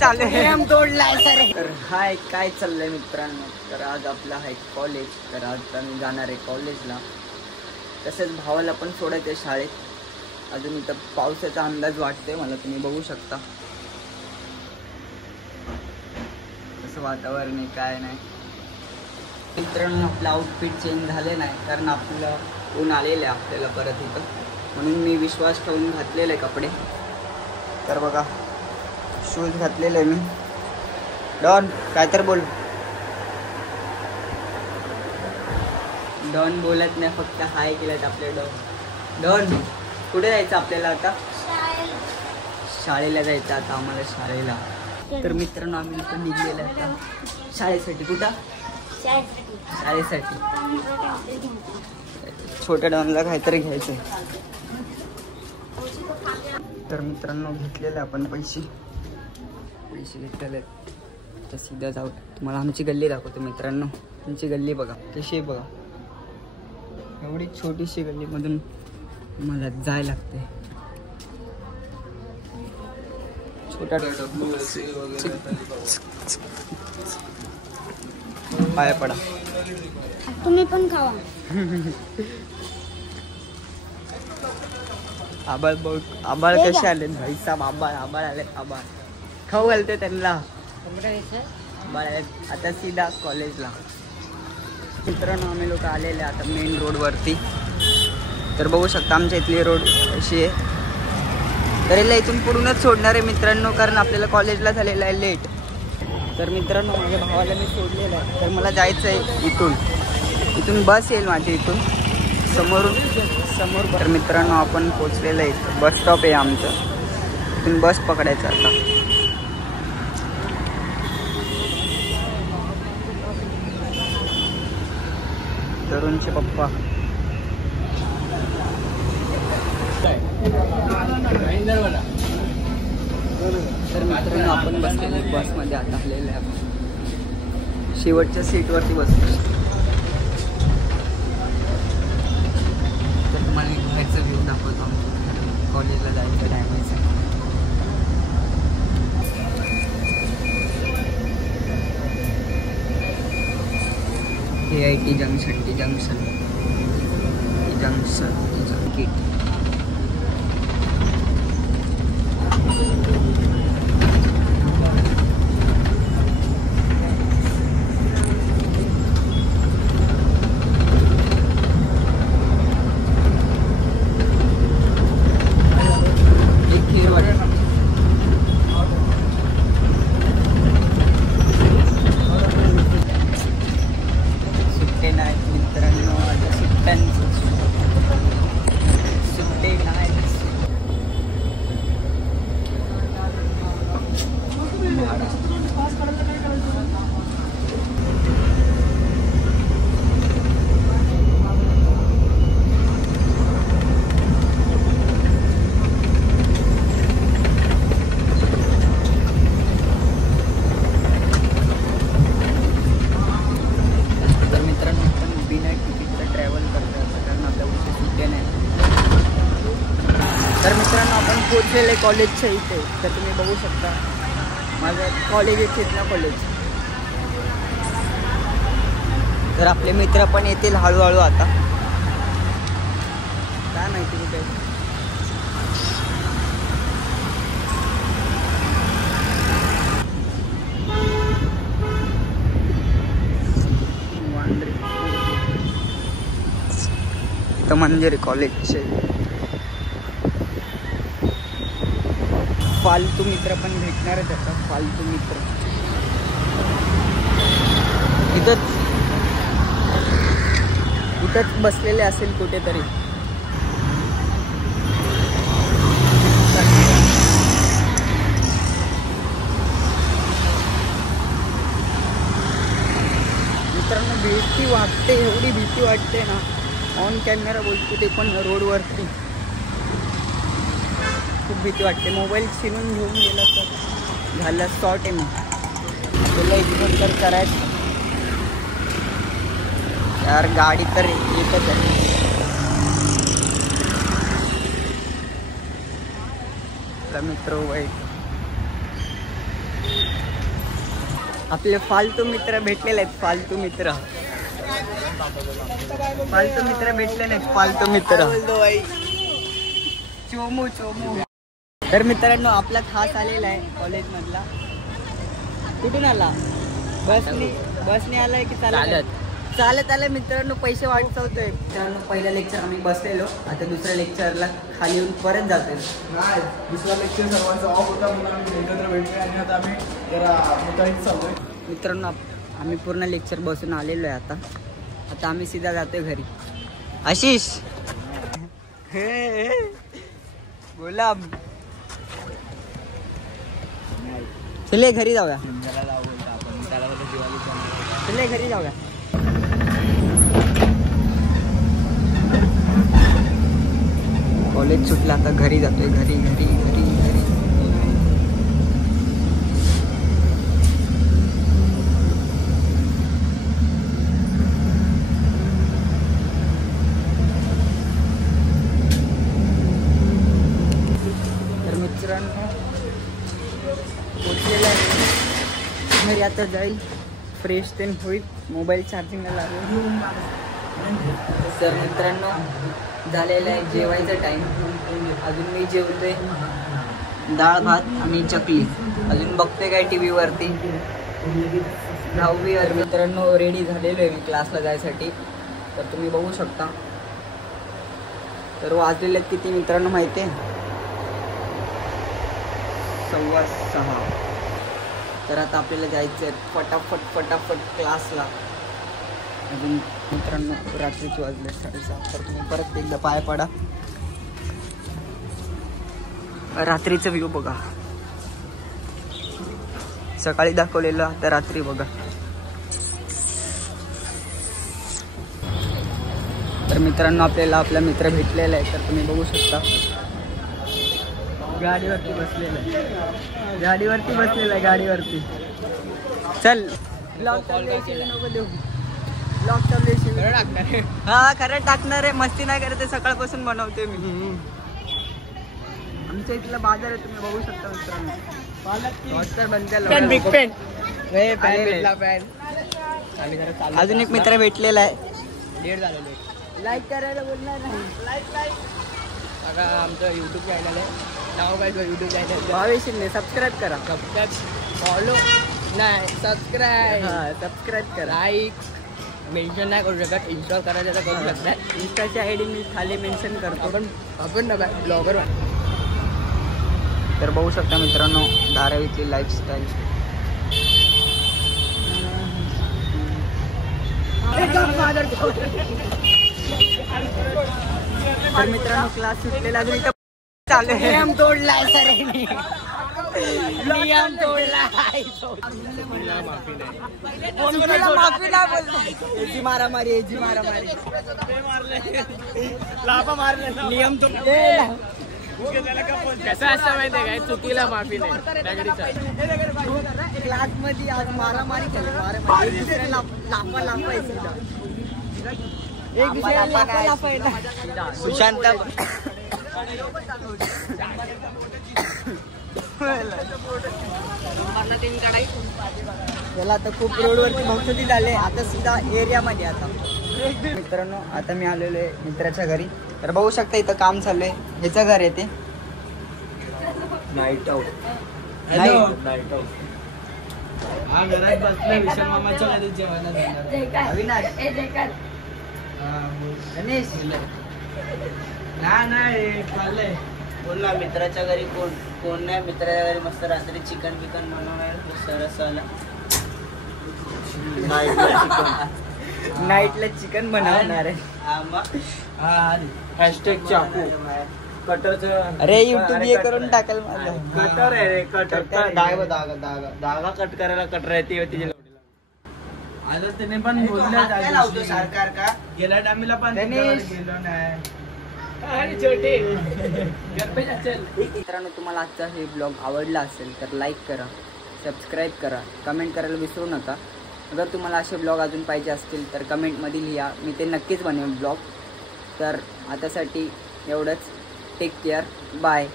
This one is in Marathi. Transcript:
चालू आहे तर हाय काय चाललंय मित्रांनो. तर आज आपला आहे कॉलेज. तर आज आम्ही जाणार आहे कॉलेजला. तसेच भावाला पण सोडायचं आहे शाळेत. अजून इथं पावसाचा अंदाज वाटतोय मला, तुम्ही बघू शकता कसं वातावरण आहे काय नाही. मित्रांनो आपलं आउटफिट चेंज झाले नाही कारण आपलं ऊन आलेलं आहे आपल्याला परत इथं, म्हणून मी विश्वास ठेवून घातलेले आहे कपडे. तर बघा शूज घातलेले मी. डॉन काय तर बोल. डॉन बोलत नाही, फक्त हाय केलं आपले डॉन. डॉन कुठे जायचं आपल्याला आता? शाळेला जायचं आता आम्हाला शाळेला. तर मित्रांनो आम्ही इथं निघलेलं आता शाळेसाठी. कुठं? शाळेसाठी. छोट्या डॉनला काहीतरी घ्यायचं. तर मित्रांनो घेतलेले आपण पैसे घेतलेले. तर सीधा जाऊ. तुम्हाला आमची गल्ली दाखवतो मित्रांनो. आमची गल्ली बघा कशी बघा. एवढी छोटीशी गल्लीमधून मला जायला लागते. छोटा पाया पडा. तुम्ही पण खावा. आबाळ बघ. आबाळ कसे आले भाई साहेब. आबाळ आले. आबाळ खाऊ घालते त्यांना. आबाळ आता सीधा कॉलेजला. मित्रांनो आम्ही लोक आलेले आता मेन रोडवरती. तर बघू शकता आमच्या इथली रोड अशी आहे. तर याला इथून पुढूनच सोडणार आहे मित्रांनो, कारण आपल्याला कॉलेजला झालेलं आहे लेट. तर मित्रांनो माझ्या भावाला मी सोडलेलं आहे. तर मला जायचं आहे इथून बस येईल माझी इथून समोर. तर मित्रांनो आपण पोचलेलं आहे. बस स्टॉप आहे आमचं. इथून बस पकडायचं आता. तरुणचे पप्पा. तर मित्रांनो आपण बसलेले बसमध्ये आता आलेले आहे. शेवटच्या सीटवरती बसलो. तर तुम्हाला बाहेरचं व्ह्यू दाखवतो. आमचं कॉलेजला जायचं टाइम आहे. AIT junction. T junction gate. तर मित्रांनो आपण पोचलेले कॉलेजच्या इथे. तर तुम्ही बघू शकता माझं कॉलेज इथेच ना कॉलेज. तर आपले मित्र पण येतील हळूहळू आता. काय माहिती कुठे. तर मंदिर कॉलेजचे. फालतू मित्र पण भेटणारच आता. फालतू मित्र इथंच बसलेले असेल कुठेतरी. मित्रांनो भीती वाटते. एवढी भीती वाटते ना. ऑन कॅमेरा बोलतो ते पण रोडवरती. खूप भीती वाटते. मोबाईल छिनून घेऊन गेला तर झालं शॉर्ट आहे. मग तुला इग्नोर तर करायचं यार. गाडी तर येतच आहे. मित्र वाईट आपले फालतू मित्र भेटलेले आहेत. फालतू मित्र भेटलेले आहेत. फालतू मित्र चोमू. तर मित्रांनो आपला खास आलेला आहे कॉलेजमधला. कुठून आला? बसने आलाय की चालत आलाय मित्रांनो. पैसे वाटवतोय मित्रांनो. पहिला लेक्चर आम्ही बसलेलो, आता दुसऱ्या लेक्चरला खाली येऊन परत जातोय. दुसरा लेक्चर सर्वांचा ऑफ होता म्हणून आम्ही एकत्र भेटले आणि आता आम्ही जरा चाललोय. मित्रांनो आम्ही पूर्ण लेक्चर बसून आलेलो आहे. आता आम्ही सीधा जातोय घरी. आशिष बोला चले घरी जाऊया. चले घरी जाऊया. कॉलेज सुटलं आता घरी जातोय. घरी पोचलेला आहे घरी. आता जाईल फ्रेश तेन होईल. मोबाईल चार्जिंगला लागेल. तर मित्रांनो झालेलं आहे जेवायचा टाईम. अजून मी जेवतोय डाळ भात आणि चकली. अजून बघतोय काय टी व्हीवरती 9वी. मित्रांनो रेडी झालेलो आहे मी क्लासला जायसाठी. तर तुम्ही बघू शकता. तर वाजलेले आहेत किती मित्रांनो माहिती आहे? 6:15. तर आता आपल्याला जायचं आहे फटाफट क्लासला. अजून मित्रांनो रात्रीच वाजले 7:30. तर तुम्ही परत एकदा पाय पडा. रात्रीचं व्ह्यू बघा. सकाळी दाखवलेलं आता रात्री बघा. तर मित्रांनो आपल्याला आपला मित्र भेटलेला आहे. तर तुम्ही बघू शकता गाडीवरती बसलेला आहे. गाडीवरती चल. ब्लॉग नको देऊ. हा खरं टाकणार आहे. मस्ती नाही करत. सकाळपासून बनवते मी. आमच्या इथला बाजार आहे तुम्ही बघू शकता मित्रांनो. अजून एक मित्र भेटलेला आहे. लेट झालेलो आहे. लाईक करायला बोलणार नाही. आमचं युट्यूब चॅनल आहे. नाव काय YouTube channel Bhavesh Shinde. Subscribe करा. फॉलो नाही सबस्क्राईब करा. लाईक मेन्शन नाही करू शकत. इन्स्टॉल करायचं तर करू शकता. इन्स्टाची आय डी मी खाली मेन्शन करतो. आपण ना ब्लॉगर. तर बघू शकता मित्रांनो धारावीतली लाईफस्टाईल. तर मित्रांनो क्लास सुटलेला अजून इथं चालू आहे. नियम तोडलाय सर. माफी नाही बोलतो. एजी मारामारी नियम तो कसं असतं माहिती आहे काय? चुकीला माफी नाही. क्लास मध्ये आज मारामारी केली. सुशांत याला आता खूप रोडवरती भौसती झाले. आता सीधा एरियामध्ये. आता मित्रांनो आता मी आलेलो आहे मित्राच्या घरी. तर बघू शकता इथं काम चाललंय. ह्याचं घर आहे ते नाईट आउट. हा घरात बसले विशाल मामाच्या मध्ये जेवायला जाणार. अविनाश गणेश नाही चाललंय. बोल ना मित्राच्या घरी कोण नाही. मित्राच्या घरी मस्त रात्री चिकन बनवणार. सरसाला नाईटला चिकन बनवणार आहे. हॅशटॅग चाकू कटरचं. अरे युट्यूब हे करून टाकेल माझं. कटर आहे रे. कटर धागा कट करायला कटर आहे. ते तिच्या आजच त्याने पण बोलले सरकार का गेल्या टाइमला पण गेलो नाही. मित्रांनो तुम्हाला आजचा हे ब्लॉग आवडला असेल तर लाईक करा, सबस्क्राईब करा, कमेंट करायला विसरू नका. अगर तुम्हाला असे ब्लॉग अजून पाहिजे असतील तर कमेंटमध्ये लिहा. मी ते नक्कीच बनवेन ब्लॉग. तर आतासाठी एवढंच. Take care. बाय.